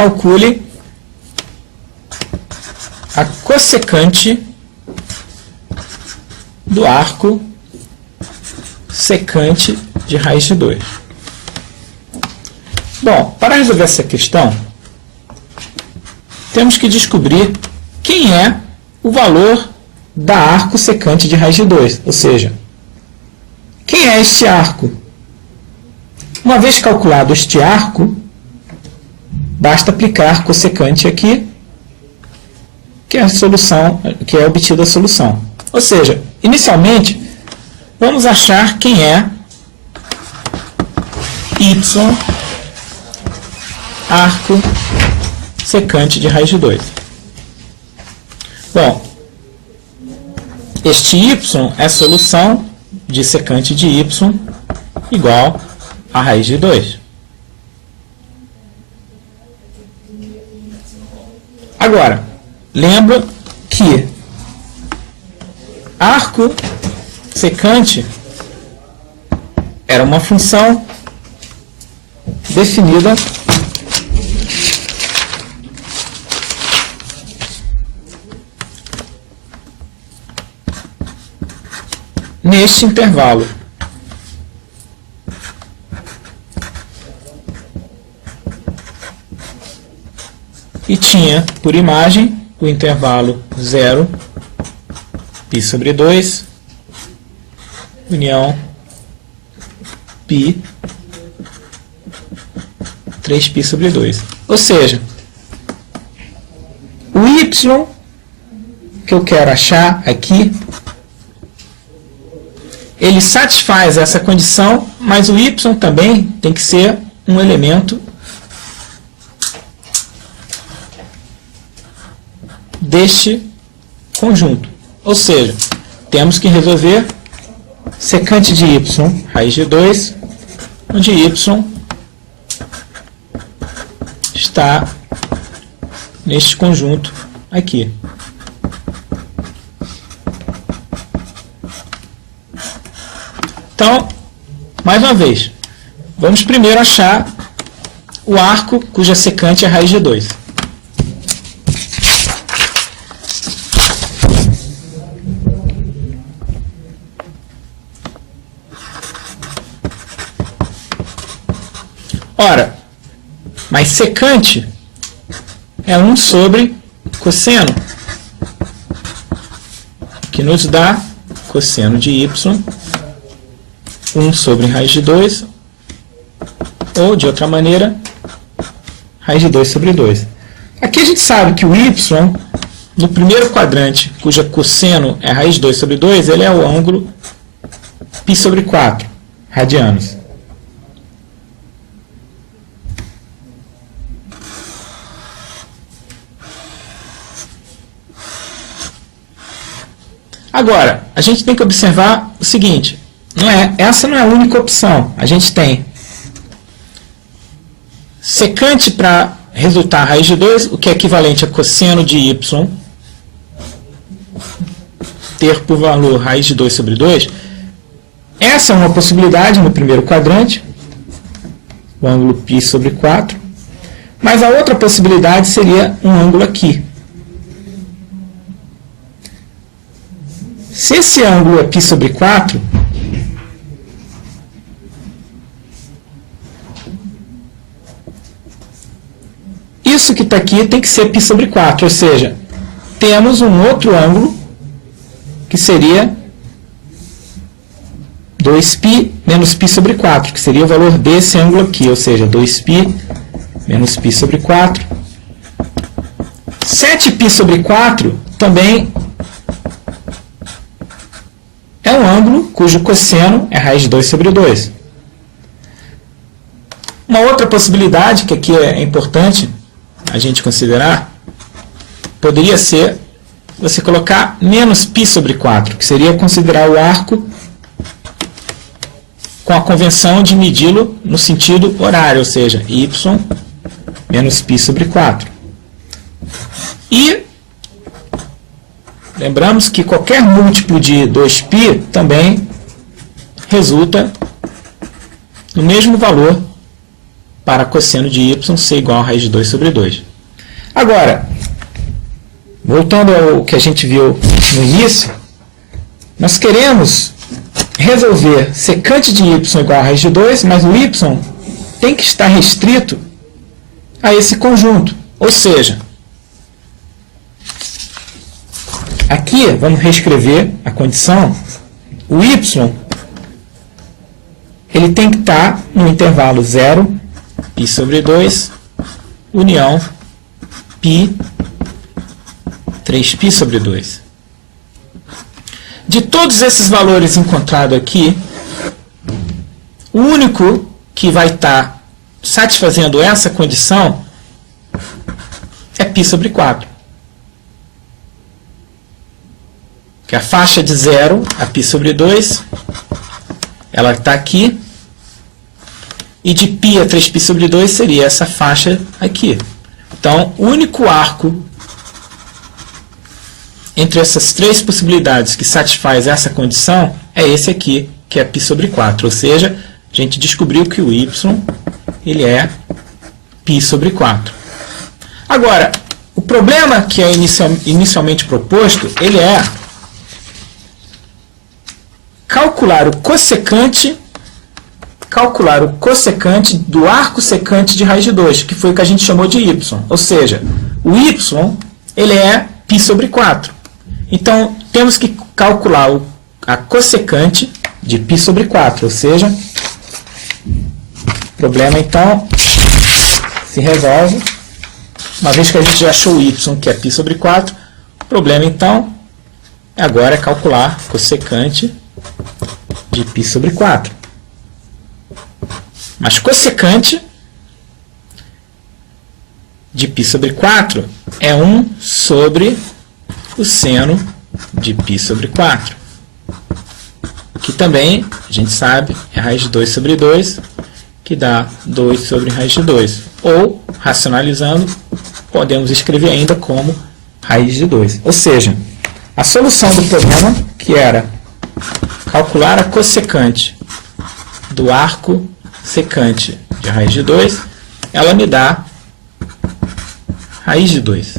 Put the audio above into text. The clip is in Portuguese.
calcule a cossecante do arco secante de raiz de 2. Bom, para resolver essa questão, temos que descobrir quem é o valor da arco secante de raiz de 2, ou seja, quem é este arco? Uma vez calculado este arco, basta aplicar cossecante aqui, que é a solução, que é obtida a solução. Ou seja, inicialmente, vamos achar quem é y arco secante de raiz de 2. Bom, este y é a solução de secante de y igual a raiz de 2. Agora, lembro que arco secante era uma função definida neste intervalo. E tinha por imagem o intervalo 0, π sobre 2, união π, 3π sobre 2. Ou seja, o y que eu quero achar aqui, ele satisfaz essa condição, mas o y também tem que ser um elemento deste conjunto. Ou seja, temos que resolver secante de y, raiz de 2, onde y está neste conjunto aqui. Então, mais uma vez, vamos primeiro achar o arco cuja secante é raiz de 2. Ora, mas secante é 1 sobre cosseno, que nos dá cosseno de y, 1 sobre raiz de 2, ou, de outra maneira, raiz de 2 sobre 2. Aqui a gente sabe que o y, no primeiro quadrante, cuja cosseno é raiz de 2 sobre 2, ele é o ângulo π sobre 4 radianos. Agora, a gente tem que observar o seguinte, essa não é a única opção. A gente tem secante para resultar raiz de 2, o que é equivalente a cosseno de y, ter por valor raiz de 2 sobre 2. Essa é uma possibilidade no primeiro quadrante, o ângulo π sobre 4. Mas a outra possibilidade seria um ângulo aqui. Se esse ângulo é π sobre 4, isso que está aqui tem que ser π sobre 4, ou seja, temos um outro ângulo que seria 2π menos π sobre 4, que seria o valor desse ângulo aqui, ou seja, 2π menos π sobre 4. 7π sobre 4 também é um ângulo cujo cosseno é raiz de 2 sobre 2. Uma outra possibilidade, que aqui é importante a gente considerar, poderia ser você colocar menos π sobre 4, que seria considerar o arco com a convenção de medi-lo no sentido horário, ou seja, y menos π sobre 4. E lembramos que qualquer múltiplo de 2π também resulta no mesmo valor para cosseno de y ser igual a raiz de 2 sobre 2. Agora, voltando ao que a gente viu no início, nós queremos resolver secante de y igual a raiz de 2, mas o y tem que estar restrito a esse conjunto. Ou seja, aqui, vamos reescrever a condição, o y ele tem que estar no intervalo 0, π sobre 2, união π, 3π sobre 2. De todos esses valores encontrados aqui, o único que vai estar satisfazendo essa condição é π sobre 4. Que a faixa de 0 a π sobre 2, ela está aqui, e de π a 3π sobre 2 seria essa faixa aqui. Então, o único arco entre essas três possibilidades que satisfaz essa condição é esse aqui, que é π sobre 4. Ou seja, a gente descobriu que o y ele é π sobre 4. Agora, o problema que é inicialmente proposto, ele é calcular o cossecante do arco secante de raiz de 2, que foi o que a gente chamou de y. Ou seja, o y ele é π sobre 4. Então, temos que calcular a cossecante de π sobre 4. Ou seja, o problema, então, se resolve. Uma vez que a gente já achou o y, que é π sobre 4, o problema, então, agora é calcular a cossecante de π sobre 4. Mas cossecante de π sobre 4 é 1 sobre o seno de π sobre 4. Que também, a gente sabe, é raiz de 2 sobre 2, que dá 2 sobre raiz de 2. Ou, racionalizando, podemos escrever ainda como raiz de 2. Ou seja, a solução do problema, que era calcular a cossecante do arco secante de raiz de 2, ela me dá raiz de 2.